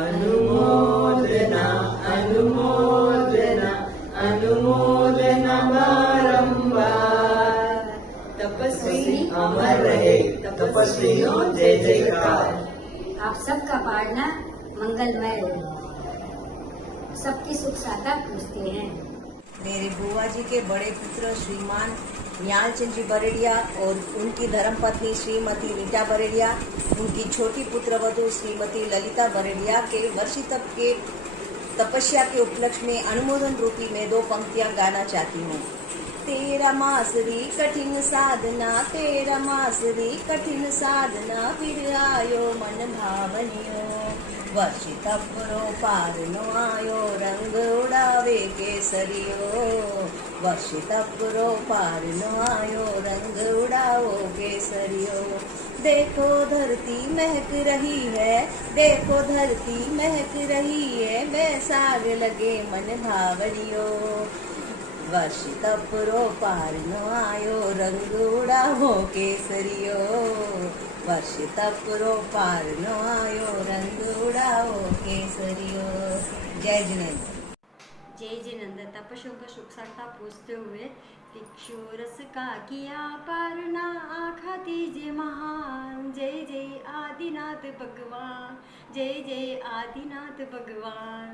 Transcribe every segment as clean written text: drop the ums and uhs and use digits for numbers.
अनुमोदना अनुमोदना अनुमोदना बारंबार। तपस्वी अमर रहे, तपस्वियों जय जयकार। आप सबका पाड़ना मंगलमय हो, सबकी सुख साता पूछते हैं। मेरे बुआ जी के बड़े पुत्र श्रीमान न्यालचंद जी बरेड़िया और उनकी धर्मपत्नी श्रीमती रीटा बरेड़िया, उनकी छोटी पुत्रवधू श्रीमती ललिता बरेड़िया के वर्षी तप के तपस्या के उपलक्ष्य में अनुमोदन रूपी में 2 पंक्तियां गाना चाहती हूँ। तेरा मासरी कठिन साधना, तेरा मासरी कठिन साधना, फिर आयो मन भावनियो। वर्ष तपरो पार नो आयो, रंग उड़ावे केसरियो। वर्ष तपरो पार नो आयो, रंग उड़ावो केसरियो। देखो धरती महक रही है, देखो धरती महक रही है, बैसाग लगे मन भावनियो। वर्ष तपरो पार नो आयो, रंग उड़ावो केसरियो। वर्ष तपरो पार नो आयो, रंग उड़ावो केसरियो। जय जिनेन्द्र। जय जिनेन्द्र। तपस्वियों का सुख साता पूछते हुए, इक्षुरस का किया पारना, आखा दीजिए महान। जय जय आदिनाथ भगवान, जय जय आदिनाथ भगवान।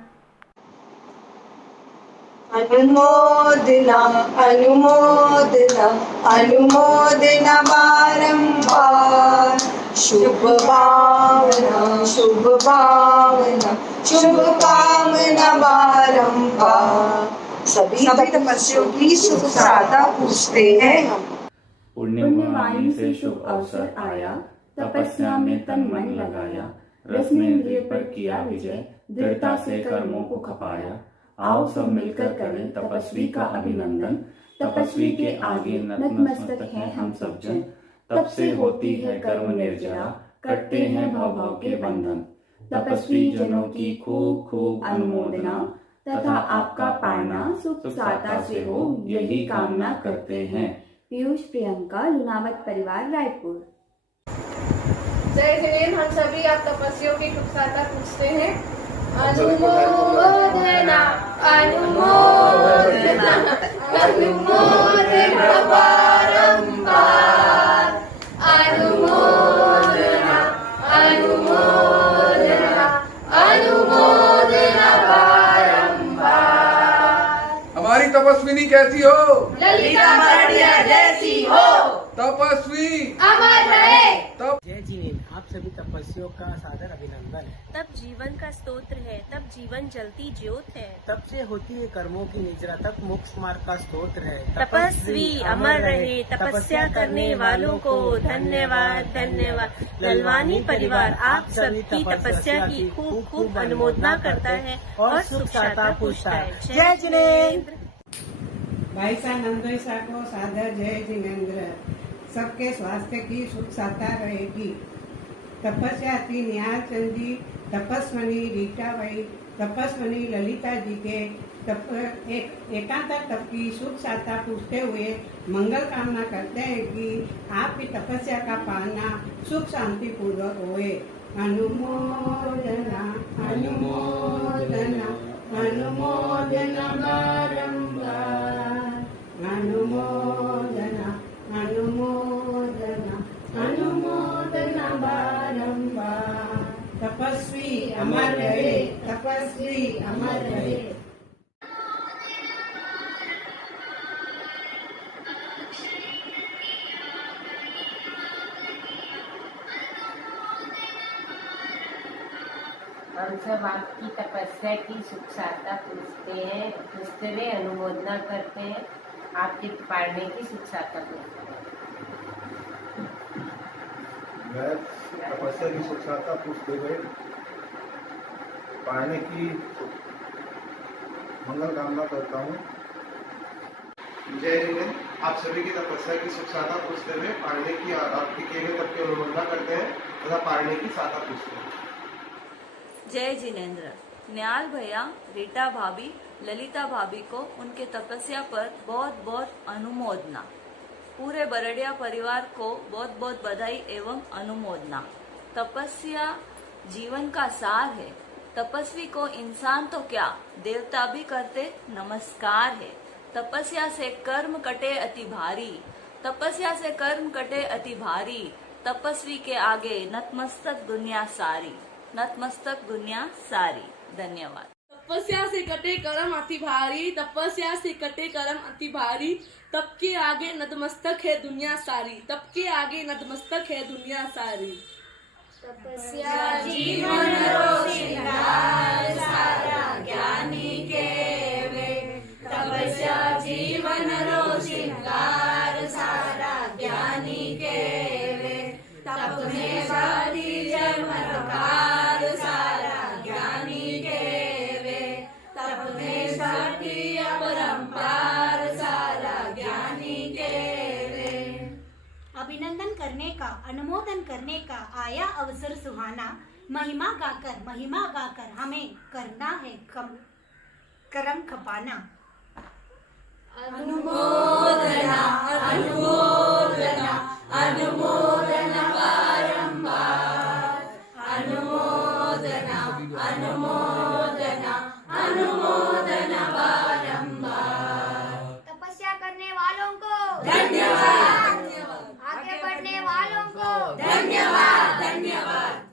अनुमोदना अनुमोदना अनुमोदना बारंबार। शुभ भावना शुभ भावना शुभ कामना बारंबार। सभी तपस्वियों की सुख साता पूछते हैं हम। पुण्यवाणी से शुभ अवसर आया, तपस्या में तन मन लगाया। रसनेन्द्रिय पर किया विजय, दृढ़ता से कर्मों को खपाया। आओ सब मिलकर करें तपस्वी का अभिनंदन। तपस्वी के आगे नतमस्तक हैं हम सब जन। तब से होती है कर्म निर्जरा, कटते हैं भव भव के बंधन। तपस्वी जनों की खूब खूब अनुमोदना, तथा आपका पाना सुख साता से हो, यही कामना करते हैं। पीयूष प्रियंका, लुनावत परिवार, रायपुर। जय जिनेन्द्र। हम सभी आप तपस्वियों की सुख साता पूछते हैं। अनुमोदना अनुमोदना अनुमोदना बारंबार। अनुमोदना अनुमोदना अनुमोदना बारंबार। हमारी तपस्विनी कैसी हो? ललिता बरेड़िया जैसी हो। तपस्वी अमर रहे। जय जिनेन्द्र। आप सभी तपस्वियों का सादर अभिनंदन है। तब जीवन का स्तोत्र है, तब जीवन जलती ज्योत है। तब से होती है कर्मों की निजरा, तब मोक्ष मार्ग का स्तोत्र है। तपस्वी अमर रहे, तपस्या करने वालों को धन्यवाद धन्यवाद। ललवानी परिवार आप सबकी तपस्या की खूब खूब अनुमोदना करता है और सुख साता पूछता है। जय जिनेन्द्र। भाई सा नंदोई सा को सादर जय जिनेन्द्र। सबके स्वास्थ्य की सुख साता रहेगी। तपस्या थी न्यालचंद जी, तपस्वनी रीटाबाई, तपस्वनी ललिता जी के एकांतर तप की सुख साता पूछते हुए मंगल कामना करते हैं कि आपकी तपस्या का पालना सुख शांति पूर्वक होए। अनुमोदना अनुमोदना अनुमोदना बारंबार। अनुमोदना अनुमोदना अनुमोदना बारंबार। तपस्वी अमर रहे, तपस्वी अमर रहे। हम सब आपकी तपस्या की सुख साता पूछते हैं, पूछते हुए अनुमोदना करते हैं। आपके पाड़ने की सुख साता पूछते हैं। मैं तपस्या की सुख साता पूछते हुए पाने की मंगल कामना करता हूँ। जय जिनेन्द्र। आप सभी की तपस्या की सुख साता पूछते हुए पाने की आपकी केवल तब की अनुमोदना करते हैं तथा पाने की साता पूछते हैं। जय जिनेन्द्र। न्याल भैया, रीटा भाभी, ललिता भाभी को उनके तपस्या पर बहुत बहुत अनुमोदना। पूरे बरेड़िया परिवार को बहुत बहुत बधाई एवं अनुमोदना। तपस्या जीवन का सार है। तपस्वी को इंसान तो क्या देवता भी करते नमस्कार है। तपस्या से कर्म कटे अति भारी, तपस्या से कर्म कटे अति भारी, तपस्वी के आगे नतमस्तक दुनिया सारी, नतमस्तक दुनिया सारी। धन्यवाद। तपस्या से कटे कर्म अति भारी, तपस्या से कटे कर्म अति भारी, तप के आगे नतमस्तक है दुनिया सारी, तप के आगे नतमस्तक है दुनिया सारी। तपस्या जीवन रो श्रृंगार सारा ज्ञानी के वे, तपस्या जीवन रो श्रृंगार सारा ज्ञानी के वे, तप में बड़ी चमत्कार सारा ज्ञानी के वे, तप में बड़ी अपरंपार सारा ज्ञानी के वे। अभिनंदन करने का, अनुमोदन करने का आया अवसर सुहाना, महिमा गाकर हमें करना है करम खपाना। अनुमोदना अनुमोदना अनुमोदना बारंबार, अनुमोदना अनुमोदना अनुमोदना बारंबार। तपस्या करने वालों को धन्यवाद, आगे बढ़ने वालों को धन्यवाद धन्यवाद।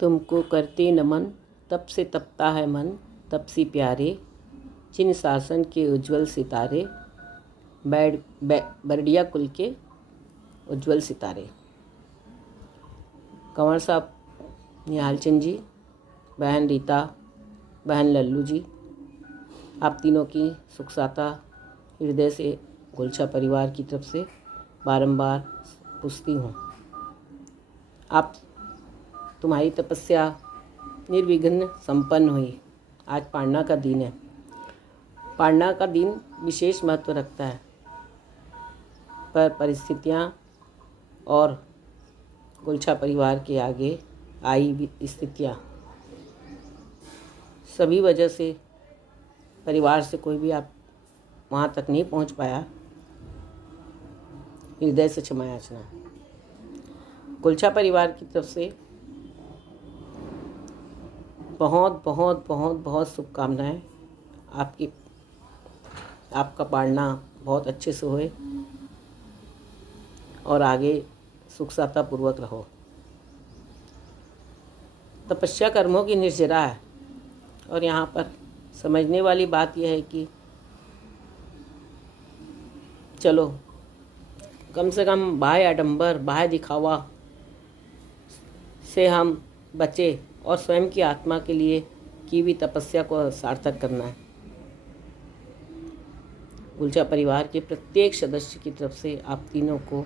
तुमको करते नमन, तप से तपता है मन, तपसी प्यारे, जिन शासन के उज्जवल सितारे, बरडिया कुल के उज्जवल सितारे। कंवर साहब निहालचंद जी, बहन रीता, बहन लल्लू जी, आप तीनों की सुख साता हृदय से गुलछा परिवार की तरफ से बारंबार पूछती हूँ। आप तुम्हारी तपस्या निर्विघ्न संपन्न हुई। आज पाड़ना का दिन है। पाड़ना का दिन विशेष महत्व रखता है, पर परिस्थितियाँ और गुलछा परिवार के आगे आई स्थितियाँ सभी वजह से परिवार से कोई भी आप वहाँ तक नहीं पहुँच पाया। हृदय से क्षमा याचना। गुलछा परिवार की तरफ से बहुत बहुत बहुत बहुत शुभकामनाएं। आपका पाड़ना बहुत अच्छे से होए और आगे सुख साता पूर्वक रहो। तपस्या कर्मों की निर्जरा है और यहाँ पर समझने वाली बात यह है कि चलो कम से कम बाह्य आडंबर, बाह्य दिखावा से हम बचे और स्वयं की आत्मा के लिए की भी तपस्या को सार्थक करना है। गुलछा परिवार के प्रत्येक सदस्य की तरफ से आप तीनों को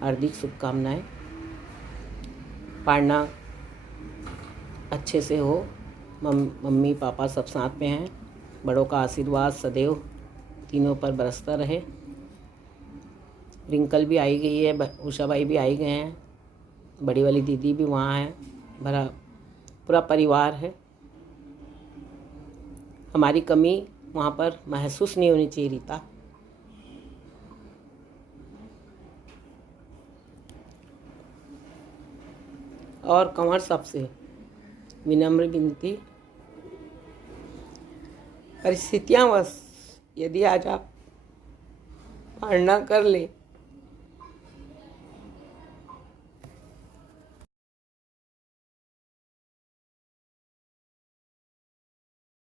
हार्दिक शुभकामनाएं। पाड़ना अच्छे से हो। मम्मी पापा सब साथ में हैं। बड़ों का आशीर्वाद सदैव तीनों पर बरसता रहे। रिंकल भी आई गई है, उषा भाई भी आई गए हैं, बड़ी वाली दीदी भी वहाँ है, पूरा परिवार है। हमारी कमी वहाँ पर महसूस नहीं होनी चाहिए रीता। और कंवर साहब से विनम्र विनती, परिस्थितियाँ बस यदि आज आप पाड़ना कर ले